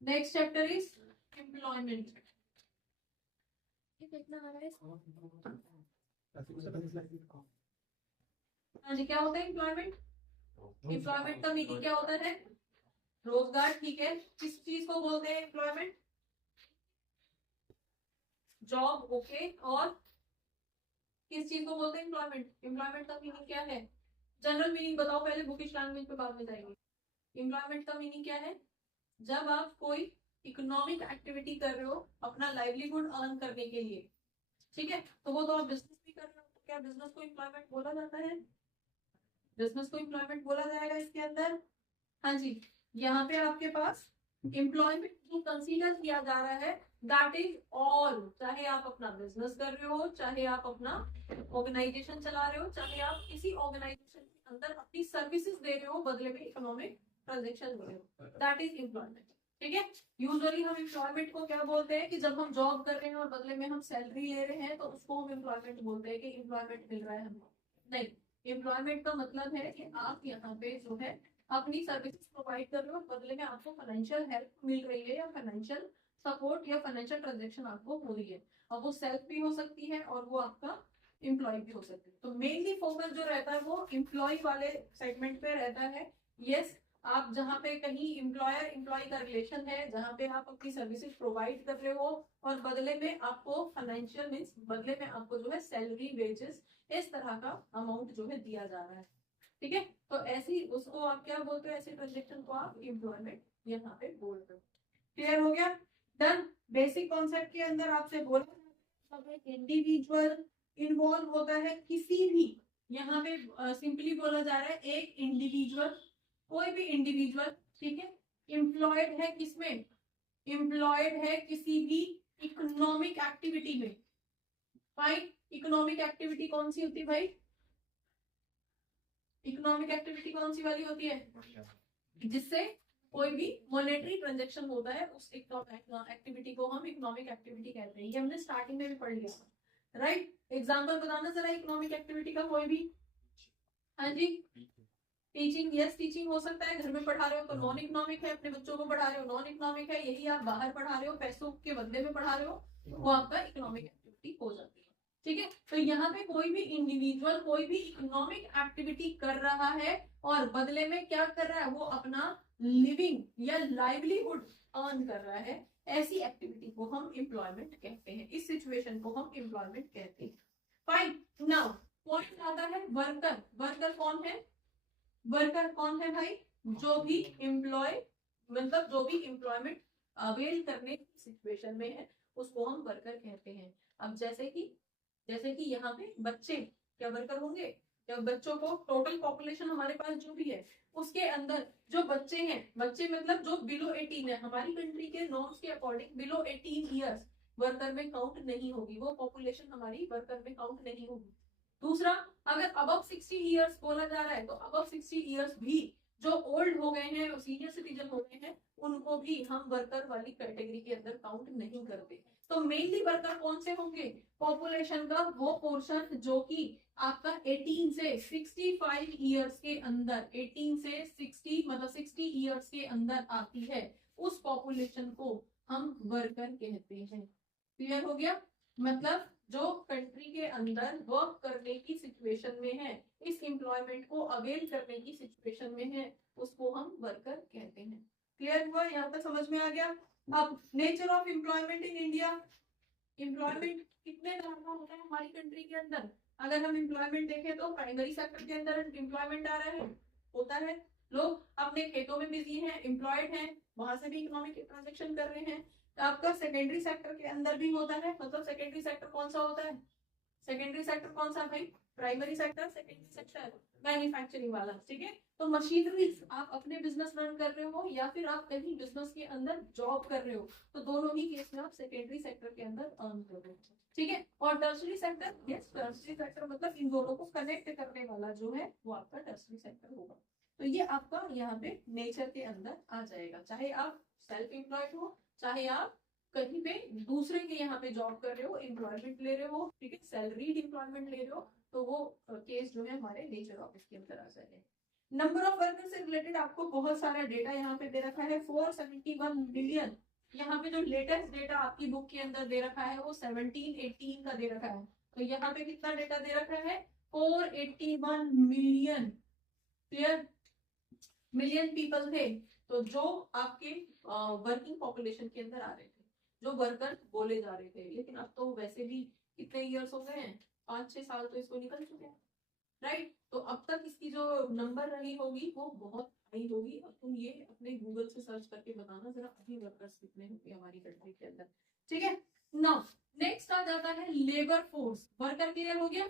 Next chapter is employment. ये देखना आ रहा है। हाँ जी, क्या होता है एम्प्लॉयमेंट? एम्प्लॉयमेंट का मीनिंग क्या होता है? रोजगार, ठीक है। किस चीज को बोलते हैं एम्प्लॉयमेंट? Job, okay. और किस चीज को बोलते हैं एम्प्लॉयमेंट? एम्प्लॉयमेंट का मीनिंग क्या है? जनरल मीनिंग बताओ पहले, बुकिश लैंग्वेज पे बाद में जाएंगे। एम्प्लॉयमेंट का मीनिंग क्या है? जब आप कोई इकोनॉमिक एक्टिविटी कर रहे हो अपना लाइवलीहुड अर्न करने के लिए, ठीक है, तो वो तो आप बिजनेस भी कर रहे हो, तो क्या बिजनेस को एम्प्लॉयमेंट बोला जाता है? बिजनेस को एम्प्लॉयमेंट बोला जाएगा इसके अंदर। हाँ जी, यहाँ पे आपके पास एम्प्लॉयमेंट जो कंसीडर किया जा रहा है दैट इज ऑल, चाहे आप अपना बिजनेस कर रहे हो, चाहे आप अपना ऑर्गेनाइजेशन चला रहे हो, चाहे आप किसी ऑर्गेनाइजेशन के अंदर अपनी सर्विसेज दे रहे हो, बदले में इकोनॉमिक ट्रांजेक्शन दे रहे हो, दैट इज एम्प्लॉयमेंट। ठीक है, यूजुअली हम एम्प्लॉयमेंट को क्या बोलते हैं कि जब हम जॉब कर रहे हैं और बदले में हम सैलरी ले रहे हैं तो उसको हम एम्प्लॉयमेंट बोलते हैं कि एम्प्लॉयमेंट मिल रहा है हमको। नहीं, एम्प्लॉयमेंट का मतलब है कि आप यहाँ पे जो है अपनी सर्विसेज प्रोवाइड कर रहे हो, बदले में आपको फाइनेंशियल हेल्प मिल रही है या फाइनेंशियल सपोर्ट या फाइनेंशियल ट्रांजेक्शन आपको हो रही है। अब वो सेल्फ भी हो सकती है और वो आपका एम्प्लॉय भी हो सकती है। तो मेनली फोकस जो रहता है वो एम्प्लॉय वाले सेगमेंट पे रहता है। यस, आप जहाँ पे कहीं एम्प्लॉयर एम्प्लॉय का रिलेशन है, जहाँ पे आप अपनी सर्विसेज प्रोवाइड कर रहे हो और बदले में आपको फाइनेंशियल मीन्स बदले में आपको जो है सैलरी, वेजेस, इस तरह का अमाउंट जो है दिया जा रहा है। ठीक है, तो ऐसी उसको आप क्या बोलते हो? ऐसे ट्रांजेक्शन को आप एम्प्लॉयमेंट यहाँ पे बोल रहे हो। क्लियर हो गया? डन। बेसिक कॉन्सेप्ट के अंदर आपसे बोला इंडिविजुअल इन्वॉल्व होता है किसी भी, यहाँ पे सिंपली बोला जा रहा है एक इंडिविजुअल, कोई भी इंडिविजुअल, ठीक है, एम्प्लॉयड है किसमें? एम्प्लॉयड है किसी भी इकोनॉमिक एक्टिविटी में। फाइन, इकोनॉमिक एक्टिविटी कौन सी होती है भाई? इकोनॉमिक एक्टिविटी कौन सी वाली होती है? जिससे कोई भी मॉनेटरी ट्रांजैक्शन होता है, उस एक्टिविटी को हम इकोनॉमिक एक्टिविटी कहते हैं। ये हमने स्टार्टिंग में भी पढ़ लिया, राइट? एग्जांपल बताना जरा इकोनॉमिक एक्टिविटी का कोई भी। हाँ जी, टीचिंग, यस टीचिंग हो सकता है, घर में पढ़ा रहे हो तो नॉन इकोनॉमिक है, अपने बच्चों को पढ़ा रहे हो नॉन इकोनॉमिक है, यही आप बाहर पढ़ा रहे हो पैसों के बदले में पढ़ा रहे हो, वो आपका इकोनॉमिक एक्टिविटी हो जाती है। ठीक है, तो यहाँ पे कोई भी इंडिविजुअल कोई भी इकोनॉमिक एक्टिविटी कर रहा है और बदले में क्या कर रहा है? वो अपना लिविंग या लाइवलीहुड अर्न कर रहा है, ऐसी एक्टिविटी को हम एम्प्लॉयमेंट कहते हैं। इस सिचुएशन को हम एम्प्लॉयमेंट कहते हैं। फाइन, नाउ पॉइंट आता है वर्कर। वर्कर कौन है? वर्कर कौन है भाई? जो भी एम्प्लॉय मतलब जो भी एम्प्लॉयमेंट अवेल करने की सिचुएशन में है उसको हम वर्कर कहते हैं। अब जैसे कि यहाँ पे बच्चे क्या वर्कर होंगे? जब बच्चों को टोटल पॉपुलेशन हमारे पास जो भी है उसके अंदर जो बच्चे हैं, बच्चे मतलब जो बिलो 18 है, हमारी कंट्री के नॉर्म्स के अकॉर्डिंग बिलो 18 ईयर्स वर्कर में काउंट नहीं होगी, वो पॉपुलेशन हमारी वर्कर में काउंट नहीं होगी। दूसरा, अगर अबव 60 ईयर्स बोला जा रहा है तो अबव 60 ईयर्स भी जो ओल्ड हो गए हैं, सीनियर सिटीजन हो गए हैं, उनको भी हम वर्कर वाली कैटेगरी के अंदर काउंट नहीं करते। तो मेनली वर्कर कौन से होंगे? पॉपुलेशन का वो पोर्शन जो कि आपका 18 से 65 ईयर्स के अंदर, 18 से 60 मतलब 60 ईयर्स के अंदर आती है, उस पॉपुलेशन को हम वर्कर कहते हैं। क्लियर हो गया? मतलब जो कंट्री के अंदर वर्क करने की सिचुएशन में है, इस एम्प्लॉयमेंट को अवेल करने की सिचुएशन में है, उसको हम वर्कर कहते हैं। क्लियर हुआ? यहाँ तक समझ में आ गया? अब nature of employment in India. Employment कितने तरह का होता है हमारी कंट्री के अंदर? अगर हम एम्प्लॉयमेंट देखें तो प्राइमरी सेक्टर के अंदर एम्प्लॉयमेंट आ रहा है, होता है, लोग अपने खेतों में बिजी हैं, एम्प्लॉयड हैं, वहां से भी इकोनॉमिक ट्रांजेक्शन कर रहे हैं। आपका सेकेंडरी सेक्टर के अंदर भी होता है, मतलब सेकेंडरी सेक्टर कौन सा होता है? सेकेंडरी सेक्टर कौन सा भाई? Primary sector, secondary sector manufacturing वाला। ठीक है, तो मशीनरी आप अपने बिजनेस रन कर रहे हो या फिर आप कहीं बिजनेस के अंदर जॉब कर रहे हो, तो दोनों ही केस में आप सेकेंडरी सेक्टर के अंदर अर्न कर रहे हो। ठीक है, और tertiary sector, yes tertiary sector मतलब इन दोनों को कनेक्ट करने वाला जो है वो आपका टर्शरी सेक्टर होगा। तो ये आपका यहाँ पे नेचर के अंदर आ जाएगा, चाहे आप सेल्फ एम्प्लॉयड हो, चाहे आप कहीं पे दूसरे के यहाँ पे जॉब कर रहे हो, एम्प्लॉयमेंट ले रहे हो, ठीक है, सैलरीड एम्प्लॉयमेंट ले रहे हो, तो वो केस जो है हमारे नेचर ऑफ इसके अंदर आ जाएंगे। नंबर ऑफ वर्कर से रिलेटेड आपको बहुत सारा डेटा यहाँ पे दे रखा है 471 मिलियन। यहाँ पे जो लेटेस्ट डेटा आपकी बुक के अंदर दे रखा है वो 1718 का दे रखा है। तो यहाँ पे कितना डेटा दे रखा है 481 मिलियन। क्लियर? मिलियन पीपल थे तो जो आपके वर्किंग पॉपुलेशन के अंदर आ रहे थे, जो वर्कर बोले जा रहे थे। लेकिन अब तो वैसे भी कितने ईयर्स हो गए हैं, 5-6 साल तो इसको निकल चुके हैं, राइट? तो अब तक इसकी जो नंबर रही होगी वो बहुत हाई होगी। अब तुम ये अपने गूगल से सर्च करके बताना जरा अभी वर्कर्स कितने होंगे हमारी कंट्री के अंदर, ठीक है? नाउ नेक्स्ट आ जाता है लेबर फोर्स। वर्कर क्लियर हो गया?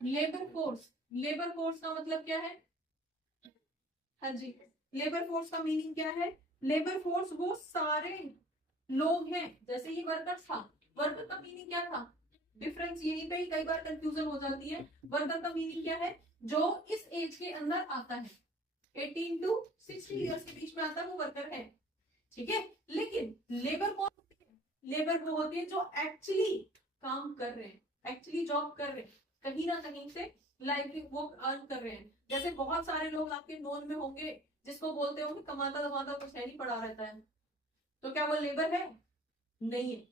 लेबर फोर्स, लेबर फोर्स का मतलब क्या है? हाँ जी, लेबर फोर्स का मीनिंग क्या है? लेबर फोर्स वो सारे लोग हैं, जैसे ये वर्कर्स था, वर्कर का मीनिंग क्या था? डिफरेंस यहीं पे ही कई बार कंफ्यूजन हो जाती है। वर्कर का मीनिंग क्या है? जो इस एज के अंदर आता है, 18 टू 60 ईयर्स के बीच में आता है वो वर्कर है, ठीक है? लेकिन लेबर कौन होती है? लेबर वो होती है जो एक्चुअली काम कर रहे हैं, एक्चुअली जॉब कर रहे हैं, कहीं ना कहीं से लाइवली वो अर्न कर रहे हैं। जैसे बहुत सारे लोग आपके नोन में होंगे जिसको बोलते होंगे कमाता धमाता कुछ है नहीं, पड़ा रहता है, तो क्या वो लेबर है? नहीं है,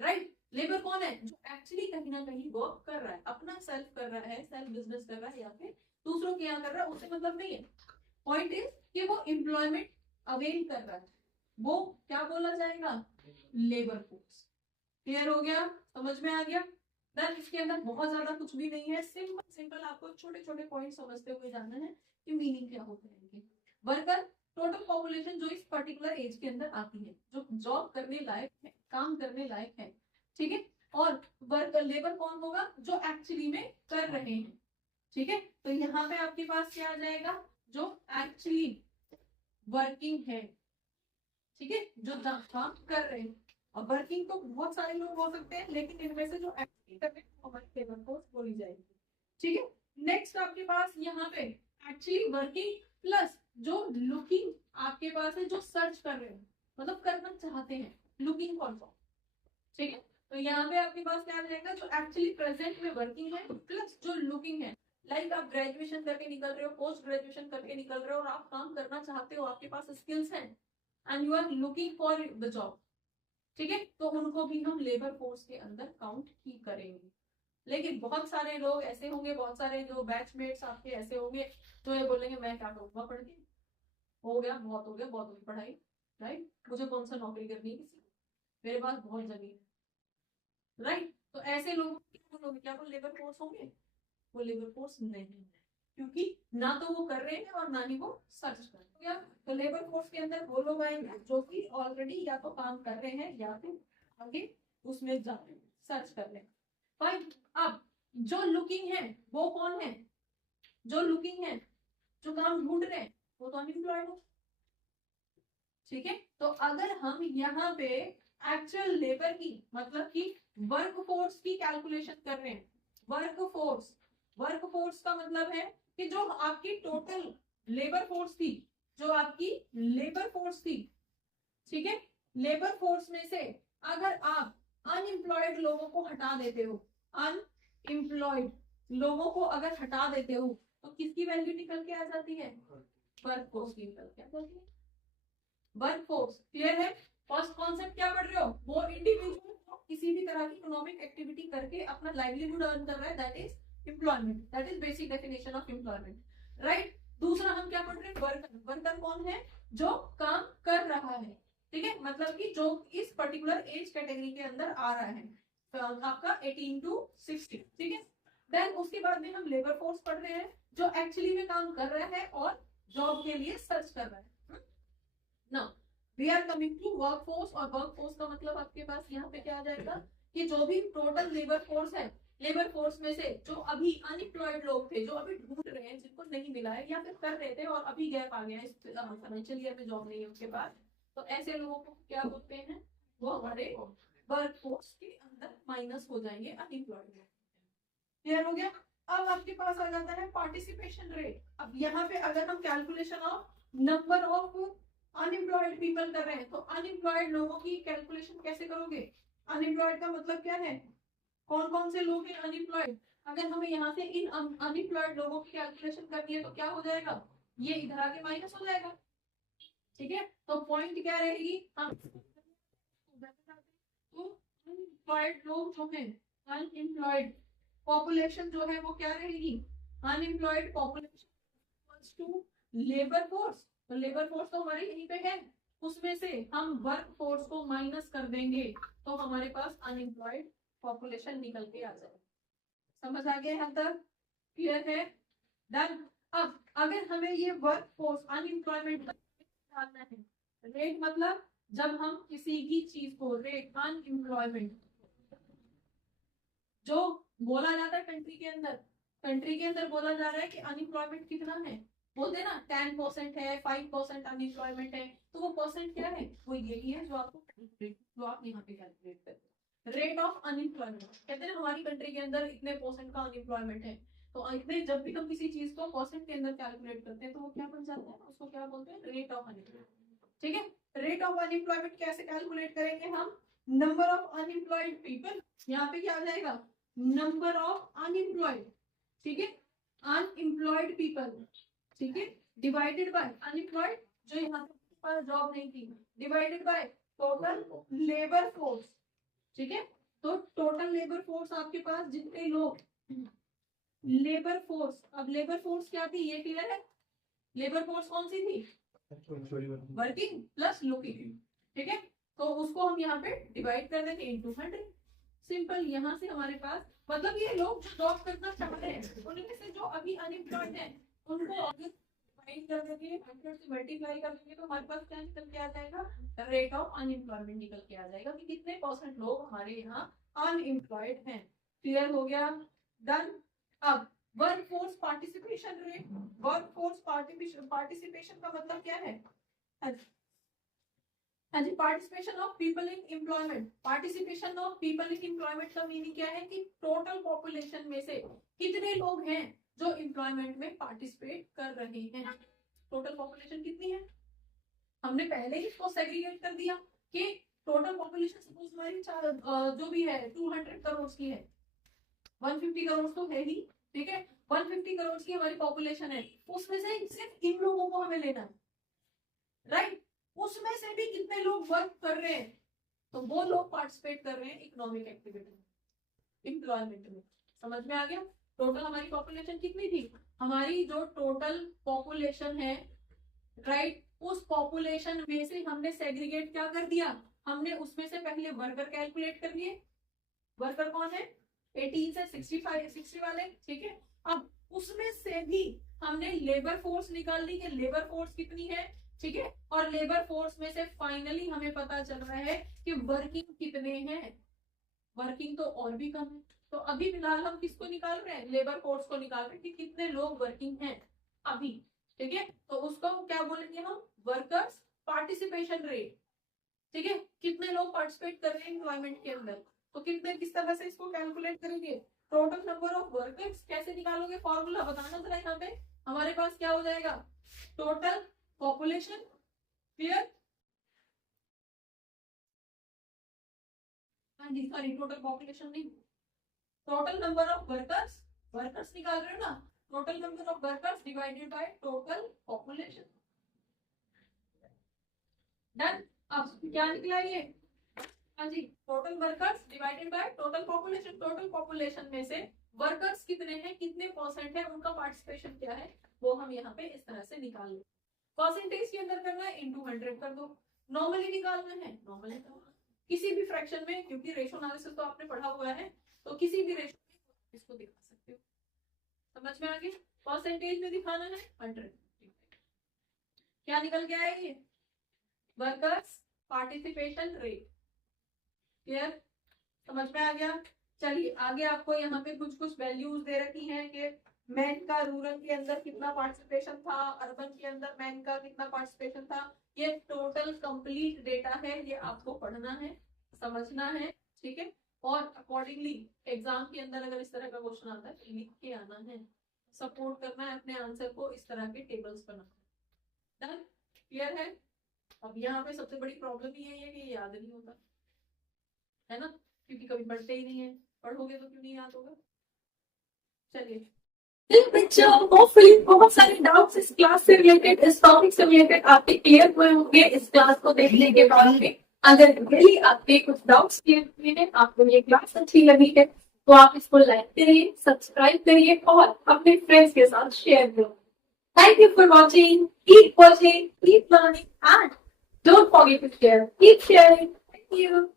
राइट? लेबर कौन है? जो एक्चुअली कहीं ना कहीं वर्क कर रहा है, अपना सेल्फ कर रहा है, सेल्फ बिजनेस कर रहा है या फिर दूसरों के यहाँ कर रहा है, उससे मतलब नहीं है। पॉइंट इज कि वो एम्प्लॉयमेंट अवेल कर रहा है, वो क्या बोला जाएगा? Labour force. क्लियर हो गया? समझ में आ गया? देन इसके अंदर बहुत ज्यादा कुछ भी नहीं है, सिंपल सिंपल आपको छोटे छोटे पॉइंट समझते हुए जाना है कि मीनिंग क्या होते हैं। वर्कर टोटल पॉपुलेशन जो इस पर्टिकुलर एज के अंदर आती है, जो जॉब करने लायक है, काम करने लायक है, ठीक है? और वर्कर लेबर कौन होगा? जो एक्चुअली में कर रहे हैं, ठीक है? तो यहाँ पे आपके पास क्या आ जाएगा? जो एक्चुअली वर्किंग है, ठीक है, जो काम कर रहे हैं। और वर्किंग तो बहुत सारे लोग हो सकते हैं, लेकिन इनमें से जो एक्चुअली कर रहे हैं वो हमारी लेबर फोर्स बोली जाएगी, ठीक है? नेक्स्ट आपके पास यहाँ पे एक्चुअली वर्किंग प्लस जो लुकिंग आपके पास है, जो सर्च कर रहे हैं, मतलब करना चाहते हैं, लुकिंग फॉर जॉब, ठीक है? तो यहाँ पे आपके पास क्या आ जाएगा? जो एक्चुअली प्रेजेंट में वर्किंग है प्लस जो लुकिंग है। लाइक आप ग्रेजुएशन करके निकल रहे हो, पोस्ट ग्रेजुएशन करके निकल रहे हो और आप काम करना चाहते हो, आपके पास स्किल्स हैं and you are looking for the job, ठीक है? तो उनको भी हम लेबर फोर्स के अंदर काउंट ही करेंगे। लेकिन बहुत सारे लोग ऐसे होंगे, बहुत सारे जो बैचमेट्स आपके ऐसे होंगे जो ये बोलेंगे मैं क्या करूंगा पढ़ के, हो गया, बहुत हो गया, बहुत होगी पढ़ाई, राइट? मुझे कौन सा नौकरी करनी है किसी, मेरे पास बहुत जमीन है, राइट? तो ऐसे लोग क्या वो लेबर फोर्स होंगे? वो लेबर फोर्स नहीं है, क्योंकि ना तो वो कर रहे हैं और ना ही वो सर्च कर रहे हैं। तो लेबर फोर्स के अंदर वो लोग आएंगे जो कि ऑलरेडी या तो काम कर रहे हैं या फिर आगे उसमें जा रहे हैं, सर्च कर रहे हैं। फाइन। अब जो लुकिंग है वो कौन है? जो लुकिंग है, जो काम ढूंढ रहे हैं, वो तो अनएम्प्लॉयड है, ठीक है? तो अगर हम यहाँ पे एक्चुअल लेबर की मतलब कि वर्क फोर्स की कैलकुलेशन कर रहे हैं, वर्क फोर्स का मतलब है कि जो आपकी टोटल लेबर फोर्स थी, जो आपकी लेबर फोर्स थी, ठीक है? लेबर फोर्स में से अगर आप अनएम्प्लॉयड लोगों को हटा देते हो, अनएम्प्लॉयड लोगों को अगर हटा देते हो तो किसकी वैल्यू निकल के आ जाती है? वर्क फोर्स की निकल के आ जाती है। वर्क फोर्स क्लियर है? फर्स्ट कॉन्सेप्ट क्या पढ़ रहे हो? वो इंडिविजुअल किसी भी तरह की इकोनॉमिक एक्टिविटी करके अपना लाइवलीहुड अर्न कर रहा है, that is employment, that is basic definition of employment, right? दूसरा हम क्या पढ़ रहे हैं? वर्कर। वर्कर कौन है? जो काम कर रहा है, ठीक है? मतलब कि जो इस पर्टिकुलर एज कैटेगरी के अंदर आ रहा है, तो आपका 18 टू 60, ठीक है? देन उसके बाद में हम लेबर फोर्स पढ़ रहे हैं जो एक्चुअली में काम कर रहा है और जॉब के लिए सर्च कर रहा है। Now we are coming to work force, और वर्क फोर्स का मतलब आपके पास यहाँ पे क्या आ जाएगा कि जो भी टोटल लेबर फोर्स है, लेबर फोर्स में से जो अभी अनएम्प्लॉयड लोग थे, जो अभी ढूंढ रहे हैं, जिनको नहीं मिला है या फिर कर रहे थे और अभी गैप आ गया है, इस फाइनेंशियल ईयर में जॉब नहीं है उनके पास, तो ऐसे लोगों को क्या बोलते हैं? वो हमारे वर्क फोर्स के अंदर माइनस हो जाएंगे, अनएम्प्लॉयड। क्लियर हो गया? अब आपके पास आ जाता है पार्टिसिपेशन रेट। अब यहाँ पे अगर हम calculation of number of unemployed people कर रहे हैं तो अनएम्प्लॉयड लोगों की कैलकुलेशन कैसे करोगे? अनएम्प्लॉयड का मतलब क्या है? कौन कौन से लोग हैं अनएम्प्लॉयड? अगर हमें यहाँ से इन अनएम्प्लॉयड लोगों की कैलकुलेशन करनी है तो क्या हो जाएगा, ये इधर आके माइनस हो जाएगा। ठीक है, तो पॉइंट क्या रहेगी, हम तो अनएम्प्लॉयड लोग जो है, अनएम्प्लॉयड पॉपुलेशन जो है वो क्या रहेगी, unemployed population to labour force. तो लेबर फोर्स तो हमारे यहीं पे है, उसमें से हम वर्क फोर्स को माइनस कर देंगे तो हमारे पास अनएम्प्लॉयड पॉपुलेशन निकल के आ जाएगा। समझ आ गया यहाँ तक, क्लियर है, डन। अब अगर हमें ये वर्क फोर्स अनएम्प्लॉयमेंट डालना है, रेट मतलब जब हम किसी की चीज को, रेट अनएम्प्लॉयमेंट जो बोला जाता है कंट्री के अंदर बोला जा रहा है कि अनएम्प्लॉयमेंट कितना है, बोलते ना 10% है, 5% अनएम्प्लॉयमेंट है, तो वो परसेंट क्या है, वो यही है जो आपको जो आप यहाँ पे कैलकुलेट करते हैं, रेट ऑफ अनएम्प्लॉयमेंट। कहते हैं हमारी कंट्री के अंदर इतने परसेंट का अनएम्प्लॉयमेंट है, तो इतने जब भी हम किसी चीज को परसेंट के अंदर कैलकुलेट करते हैं तो वो क्या बन जाता है, उसको क्या बोलते हैं, रेट ऑफ अनएम्प्लॉयमेंट। ठीक है, रेट ऑफ अनएम्प्लॉयमेंट कैसे कैलकुलेट करेंगे हम, नंबर ऑफ अनएम्प्लॉयड पीपल, यहाँ पे क्या आ जाएगा, नंबर ऑफ अनएम्प्लॉयड, ठीक है, अनएम्प्लॉयड पीपल, ठीक है, डिवाइडेड बाय अनएम्प्लॉयड जो यहाँ पर जॉब नहीं थी, divided by total labour force. ठीक है, तो टोटल लेबर फोर्स आपके पास जितने लोग, लेबर फोर्स, अब लेबर फोर्स क्या थी ये क्लियर है, लेबर फोर्स कौन सी थी, वर्किंग प्लस लुकिंग। ठीक है, तो उसको हम यहाँ पे डिवाइड कर देंगे इनटू 100, सिंपल। यहाँ से हमारे पास मतलब ये लोग जो जॉब करना चाह रहे हैं उनमें से जो अभी अनएम्प्लॉयड है उनको अगर डिवाइड कर देंगे, 100 से मल्टीप्लाई कर देंगे तो हमारे पास क्या निकल के आ जाएगा, रेट ऑफ अनएम्प्लॉयमेंट निकल के आ जाएगा कि कितने परसेंट लोग हमारे यहाँ अनएम्प्लॉयड हैं। क्लियर हो गया, डन। अब work force participation rate, work force participation का मतलब क्या है, participation of people in employment. Participation of people in employment का मीनिंग क्या है कि टोटल पॉपुलेशन में से कितने लोग हैं जो एम्प्लॉयमेंट में पार्टिसिपेट कर रहे हैं। टोटल पॉपुलेशन कितनी है, हमने पहले ही इसको सेग्रीगेट कर दिया कि टोटल पॉपुलेशन सपोज हमारी जो भी है 200 करोड़ की है, 150 करोड़ तो है ही, ठीक है, 150 करोड़ की हमारी पॉपुलेशन है, उसमें से सिर्फ इन लोगों को हमें लेना है, राइट। उसमें से भी कितने लोग वर्क कर रहे हैं, तो वो लोग पार्टिसिपेट कर रहे हैं इकोनॉमिक एक्टिविटी, एम्प्लॉयमेंट में। समझ में आ गया, टोटल हमारी पॉपुलेशन कितनी थी, हमारी जो टोटल पॉपुलेशन है, राइट, उस पॉपुलेशन में से हमने सेग्रीगेट क्या कर दिया, हमने उसमें से पहले वर्कर कैलकुलेट कर लिए, वर्कर कौन है 18 से 65 60 वाले, ठीक है। अब उसमें से भी हमने लेबर फोर्स निकाल ली कि लेबर फोर्स कितनी है, ठीक है, और लेबर फोर्स में से फाइनली हमें पता चल रहा है कि वर्किंग कितने हैं, वर्किंग तो और भी कम है। तो अभी फिलहाल हम किसको निकाल रहे हैं, लेबर फोर्स को निकाल रहे हैं कि कितने लोग वर्किंग हैं अभी, ठीक है। तो उसको क्या बोलेंगे हम, वर्कर्स पार्टिसिपेशन रेट, ठीक है, कितने लोग पार्टिसिपेट कर रहे हैं एम्प्लॉयमेंट के अंदर। तो कितने, किस तरह से इसको कैलकुलेट करेंगे, टोटल नंबर ऑफ वर्कर्स कैसे निकालोगे, फॉर्मूला बताना जरा यहाँ पे। हमारे पास क्या हो जाएगा, टोटल पॉपुलेशन, क्लियर, हाँ जी, सॉरी टोटल पॉपुलेशन नहीं, total number of workers, workers निकाल रहे हो ना, total number of workers divided by total population, done. अब क्या निकला ये, हाँ जी, total workers divided by total population, total population में से वर्कर्स कितने हैं, कितने परसेंट है, उनका पार्टिसिपेशन क्या है, वो हम यहाँ पे इस तरह से निकाल लो। परसेंटेज के अंदर करना है इनटू 100 कर दो, नॉर्मली निकालना है नॉर्मली, किसी भी फ्रैक्शन में, क्योंकि रेशो एनालिसिस तो आपने पढ़ा हुआ है, तो किसी भी रेशो में इसको दिखा सकते हो। समझ में आ गया, परसेंटेज में दिखाना है 100, क्या निकल के आएगी, वर्कर्स पार्टिसिपेशन रेट, क्लियर, समझ में आ गया। चलिए आगे आपको यहाँ पे कुछ कुछ वैल्यूज दे रखी हैं कि मैन का रूरल के अंदर कितना पार्टिसिपेशन था, अर्बन के अंदर मैन का कितना पार्टिसिपेशन था, ये टोटल कंप्लीट डेटा है, ये आपको पढ़ना है, समझना है, ठीक है, और अकॉर्डिंगली एग्जाम के अंदर अगर इस तरह का क्वेश्चन आता है तो लिख के आना है, सपोर्ट करना है अपने आंसर को, इस तरह के टेबल्स बनाना, डन, क्लियर है। अब यहाँ पे सबसे बड़ी प्रॉब्लम ये है कि याद नहीं होता है ना, क्योंकि कभी पढ़ते ही नहीं है, पढ़ोगे तो क्यों नहीं याद होगा। चलिए बच्चों, होपफुली बहुत सारे डाउट्स इस क्लास से रिलेटेड, इस टॉपिक से रिलेटेड आपके क्लियर हुए होंगे इस क्लास को देखने के बाद में। अगर रियली आपके कुछ डाउट्स क्लियर हुए हैं, आपको ये क्लास अच्छी लगी है, तो आप इसको लाइक करिए, सब्सक्राइब करिए और अपने फ्रेंड्स के साथ शेयर करिए। Thank you for watching. Keep watching, keep learning, and don't forget to share. Keep sharing. Thank you.